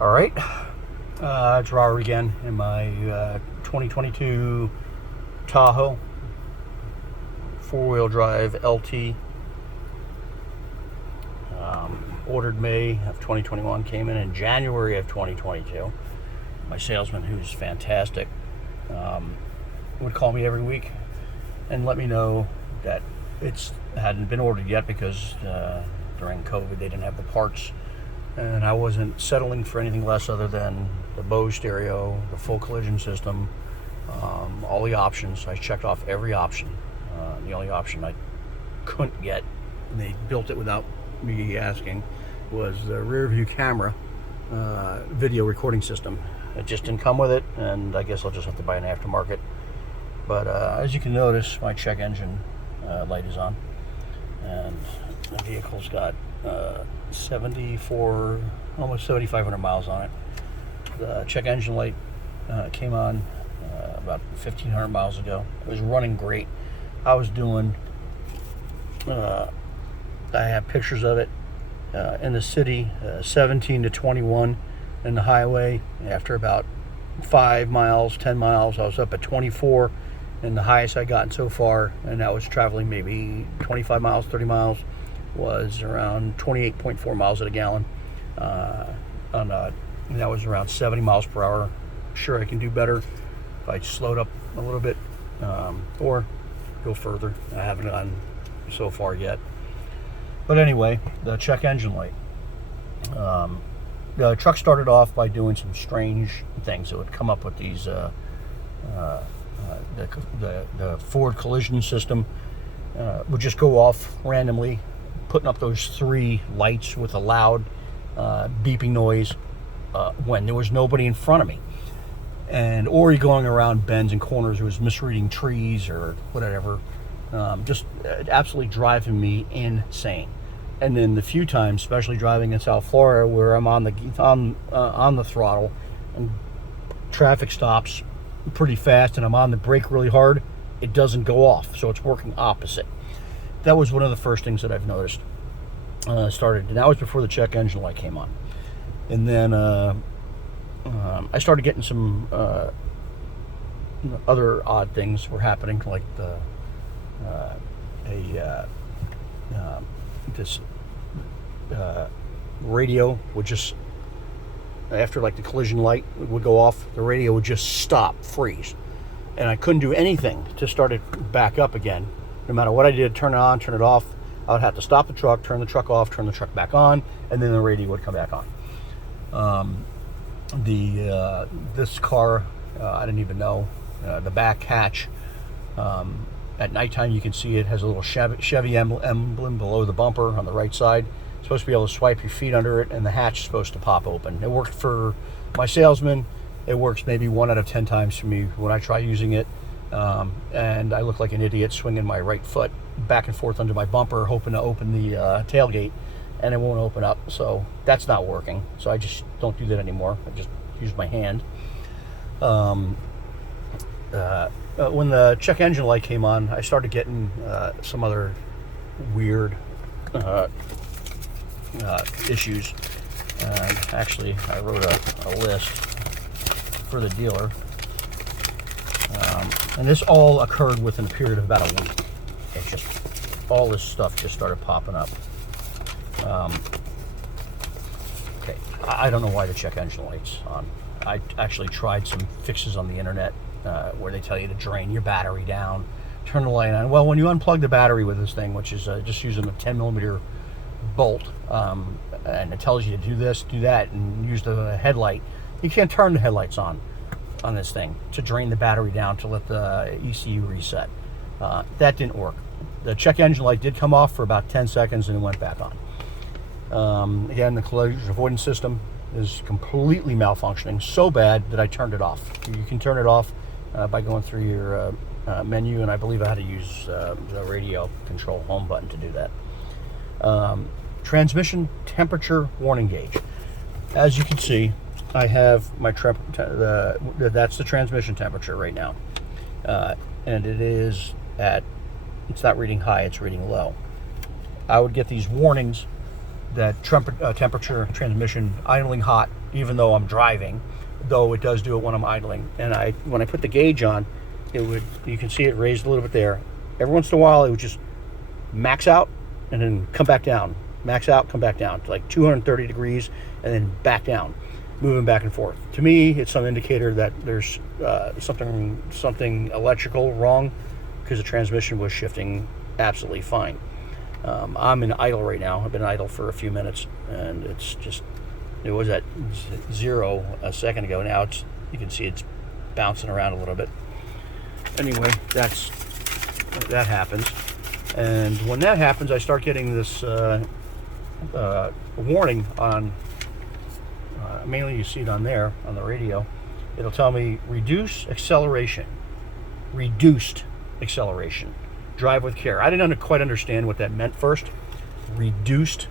All right, it's Robert again in my 2022 Tahoe, four-wheel drive LT. Ordered May of 2021, came in January of 2022. My salesman, who's fantastic, would call me every week and let me know that it hadn't been ordered yet because during COVID they didn't have the parts. And I wasn't settling for anything less other than the Bose stereo, the full collision system, all the options. I checked off every option. The only option I couldn't get, and they built it without me asking, was the rear view camera video recording system. It just didn't come with it, and I guess I'll just have to buy an aftermarket. But as you can notice, my check engine light is on, and the vehicle's got 74, almost 7,500 miles on it. The check engine light came on about 1,500 miles ago. It was running great. I was doing, I have pictures of it in the city, 17 to 21 in the highway. After about 5 miles, 10 miles, I was up at 24, and the highest I gotten so far, and that was traveling maybe 25 miles, 30 miles, was around 28.4 miles at a gallon. And that was around 70 miles per hour. Sure, I can do better if I slowed up a little bit or go further. I haven't gone so far yet. But anyway, the check engine light. The truck started off by doing some strange things. It would come up with these the forward collision system would just go off randomly, putting up those 3 lights with a loud beeping noise when there was nobody in front of me. And or you're going around bends and corners, it was misreading trees or whatever. Just absolutely driving me insane. And then the few times, especially driving in South Florida, where I'm on the throttle and traffic stops pretty fast and I'm on the brake really hard, it doesn't go off, so it's working opposite. That was one of the first things that I've noticed. And that was before the check engine light came on. And then I started getting some other odd things were happening, like this radio would just, after like the collision light would go off, the radio would just stop, freeze, and I couldn't do anything to start it back up again. No matter what I did, turn it on, turn it off, I would have to stop the truck, turn the truck off, turn the truck back on, and then the radio would come back on. This car, I didn't even know, the back hatch, at nighttime you can see it has a little Chevy emblem below the bumper on the right side. You're supposed to be able to swipe your feet under it, and the hatch is supposed to pop open. It worked for my salesman. It works maybe 1 out of 10 times for me when I try using it. And I look like an idiot swinging my right foot back and forth under my bumper, hoping to open the tailgate, and it won't open up. So that's not working. So I just don't do that anymore. I just use my hand. When the check engine light came on, I started getting some other weird issues. And actually, I wrote a list for the dealer. And this all occurred within a period of about a week. It just, all this stuff just started popping up. Okay, I don't know why the check engine light's on. I actually tried some fixes on the internet where they tell you to drain your battery down, turn the light on. Well, when you unplug the battery with this thing, which is just using a 10 millimeter bolt, and it tells you to do this, do that, and use the headlight, you can't turn the headlights on this thing to drain the battery down to let the ECU reset. That didn't work. The check engine light did come off for about 10 seconds and it went back on. Again, the collision avoidance system is completely malfunctioning, so bad that I turned it off. You can turn it off by going through your menu, and I believe I had to use the radio control home button to do that. Transmission temperature warning gauge. As you can see, I have my that's the transmission temperature right now, and it is it's not reading high, it's reading low. I would get these warnings that temperature, transmission, idling hot, even though I'm driving, though it does do it when I'm idling. And when I put the gauge on, you can see it raised a little bit there. Every once in a while, it would just max out and then come back down. Max out, come back down to like 230 degrees and then back down, moving back and forth. To me, it's some indicator that there's something electrical wrong, because the transmission was shifting absolutely fine. I'm in idle right now. I've been idle for a few minutes, and it was at 0 a second ago. Now you can see it's bouncing around a little bit. Anyway, that happens. And when that happens, I start getting this warning on, mainly you see it on there, on the radio. It'll tell me reduced acceleration. Drive with care. I didn't quite understand what that meant first. Reduced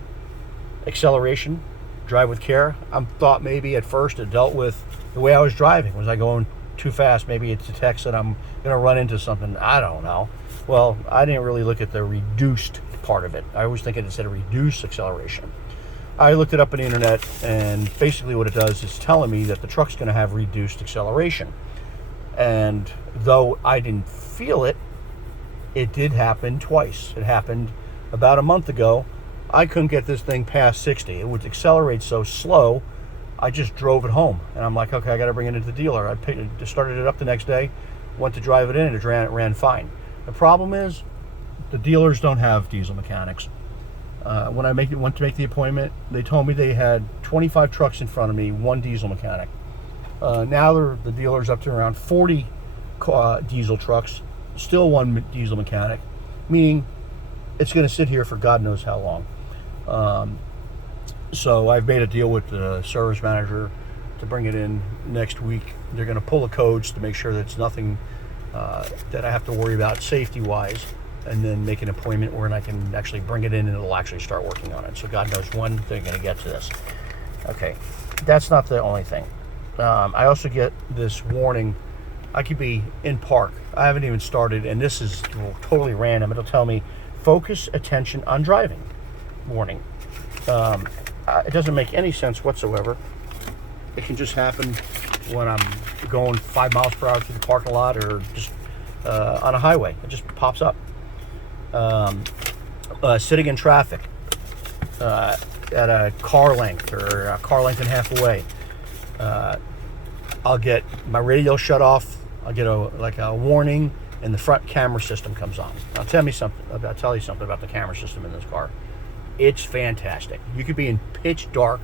acceleration, drive with care. I thought maybe at first it dealt with the way I was driving. Was I going too fast? Maybe it detects that I'm going to run into something. I don't know. Well, I didn't really look at the reduced part of it. I always think it said reduced acceleration. I looked it up on the internet, and basically what it does is telling me that the truck's going to have reduced acceleration. And though I didn't feel it, it did happen twice. It happened about a month ago. I couldn't get this thing past 60. It would accelerate so slow, I just drove it home. And I'm like, okay, I got to bring it into the dealer. I started it up the next day, went to drive it in, and it ran fine. The problem is, the dealers don't have diesel mechanics. When I went to make the appointment, they told me they had 25 trucks in front of me, one diesel mechanic. Now the dealer's up to around 40 diesel trucks, still one diesel mechanic, meaning it's going to sit here for God knows how long. So I've made a deal with the service manager to bring it in next week. They're going to pull the codes to make sure that it's nothing that I have to worry about safety-wise, and then make an appointment where I can actually bring it in and it'll actually start working on it. So God knows when they're going to get to this. Okay, that's not the only thing. I also get this warning. I could be in park. I haven't even started, and this is totally random. It'll tell me, focus attention on driving. Warning. It doesn't make any sense whatsoever. It can just happen when I'm going 5 miles per hour through the parking lot, or just on a highway. It just pops up. Sitting in traffic at a car length, or a car length and a half away. I'll get my radio shut off. I'll get a warning, and the front camera system comes on. I'll tell you something about the camera system in this car. It's fantastic. You could be in pitch dark,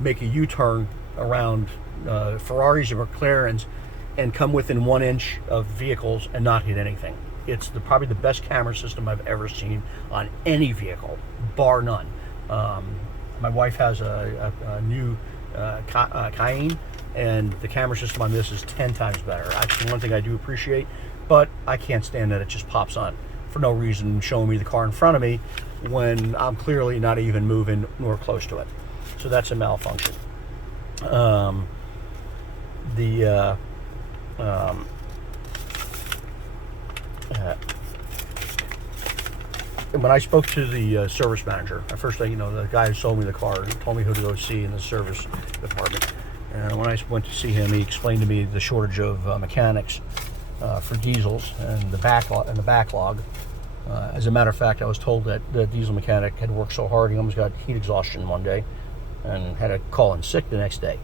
make a U-turn around Ferraris or McLarens, and come within 1 inch of vehicles and not hit anything. It's probably the best camera system I've ever seen on any vehicle, bar none. My wife has a new Cayenne, and the camera system on this is 10 times better. That's the one thing I do appreciate, but I can't stand that it just pops on for no reason, showing me the car in front of me when I'm clearly not even moving nor close to it. So that's a malfunction. When I spoke to the service manager, at first, the guy who sold me the car told me who to go see in the service department. And when I went to see him, he explained to me the shortage of mechanics for diesels and the backlog. As a matter of fact, I was told that the diesel mechanic had worked so hard he almost got heat exhaustion one day and had to call in sick the next day.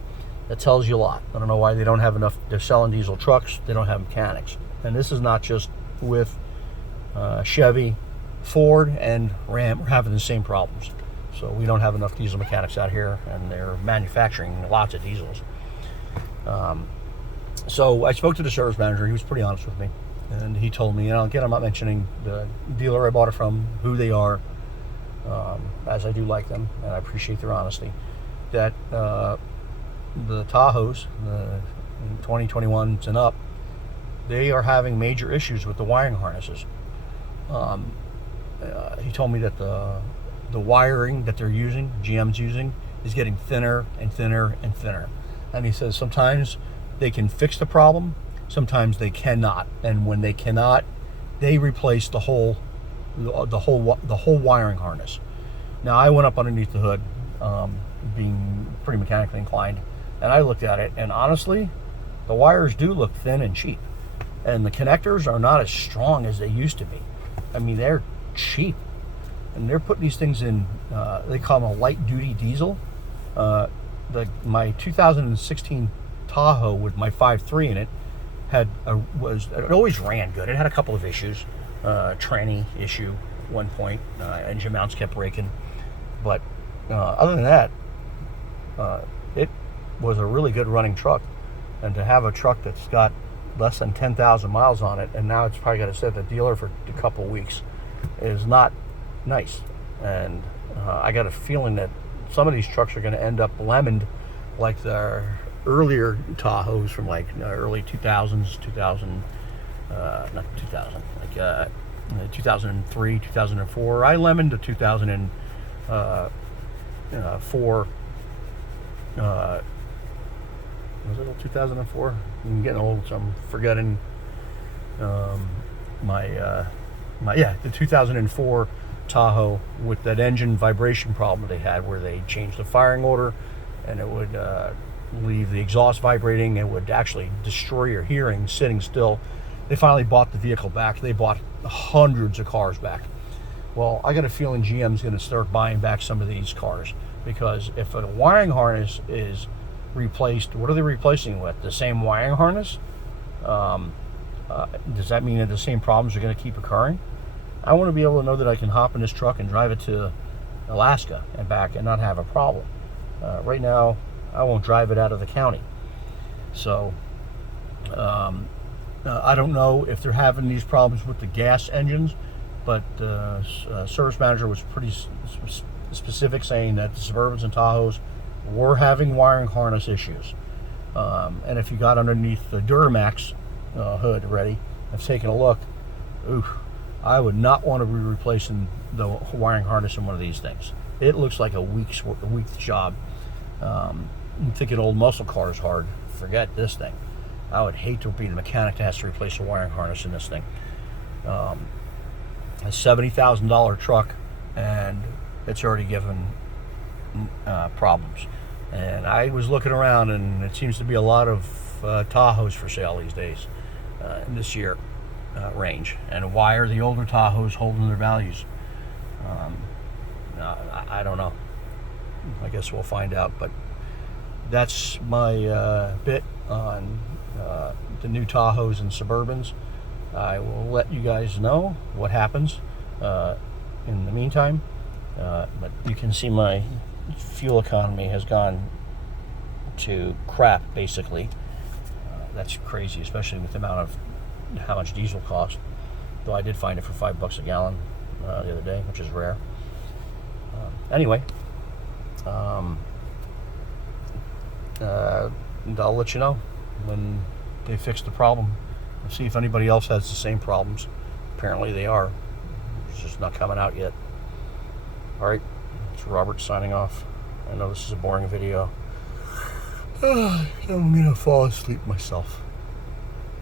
That tells you a lot. I don't know why they don't have enough. They're selling diesel trucks. They don't have mechanics. And this is not just with Chevy, Ford, and Ram are having the same problems. So we don't have enough diesel mechanics out here, and they're manufacturing lots of diesels. So I spoke to the service manager. He was pretty honest with me, and he told me, again, I'm not mentioning the dealer I bought it from, who they are, as I do like them, and I appreciate their honesty, that the Tahoes, the 2021s and up, they are having major issues with the wiring harnesses. He told me that the wiring that they're using, GM's using, is getting thinner and thinner and thinner. And he says sometimes they can fix the problem, sometimes they cannot. And when they cannot, they replace the whole wiring harness. Now I went up underneath the hood, being pretty mechanically inclined, And I looked at it, and honestly, the wires do look thin and cheap. And the connectors are not as strong as they used to be. I mean, they're cheap. And they're putting these things in, they call them a light-duty diesel. My 2016 Tahoe with my 5.3 in it it always ran good. It had a couple of issues. Tranny issue one point. Engine mounts kept breaking. But other than that, it was a really good running truck. And to have a truck that's got less than 10,000 miles on it, and now it's probably got to sit at the dealer for a couple weeks, is not nice. And I got a feeling that some of these trucks are going to end up lemoned like the earlier Tahoes from like early 2000s, 2003, 2004. I lemoned a 2004. Was it 2004? I'm getting old, so I'm forgetting the 2004 Tahoe with that engine vibration problem they had, where they changed the firing order, and it would leave the exhaust vibrating. It would actually destroy your hearing sitting still. They finally bought the vehicle back. They bought hundreds of cars back. Well, I got a feeling GM's going to start buying back some of these cars, because if a wiring harness is replaced, what are they replacing with? The same wiring harness? Does that mean that the same problems are going to keep occurring? I want to be able to know that I can hop in this truck and drive it to Alaska and back and not have a problem. Right now, I won't drive it out of the county. So, I don't know if they're having these problems with the gas engines, but service manager was pretty specific, saying that the Suburbans and Tahoes were having wiring harness issues. And if you got underneath the Duramax hood already, I've taken a look. Ooh, I would not want to be replacing the wiring harness in one of these things. It looks like a week's job. You think an old muscle car is hard. Forget this thing. I would hate to be the mechanic that has to replace a wiring harness in this thing. A $70,000 truck, and it's already given problems. And I was looking around, and it seems to be a lot of Tahoes for sale these days in this year range. And why are the older Tahoes holding their values? I don't know. I guess we'll find out. But that's my bit on the new Tahoes and Suburbans. I will let you guys know what happens in the meantime. But you can see my fuel economy has gone to crap, basically. That's crazy, especially with the amount of how much diesel costs. Though I did find it for $5 a gallon the other day, which is rare. Anyway, I'll let you know when they fix the problem. I'll see if anybody else has the same problems. Apparently they are. It's just not coming out yet. Alright, it's Robert signing off. I know this is a boring video. I'm gonna fall asleep myself.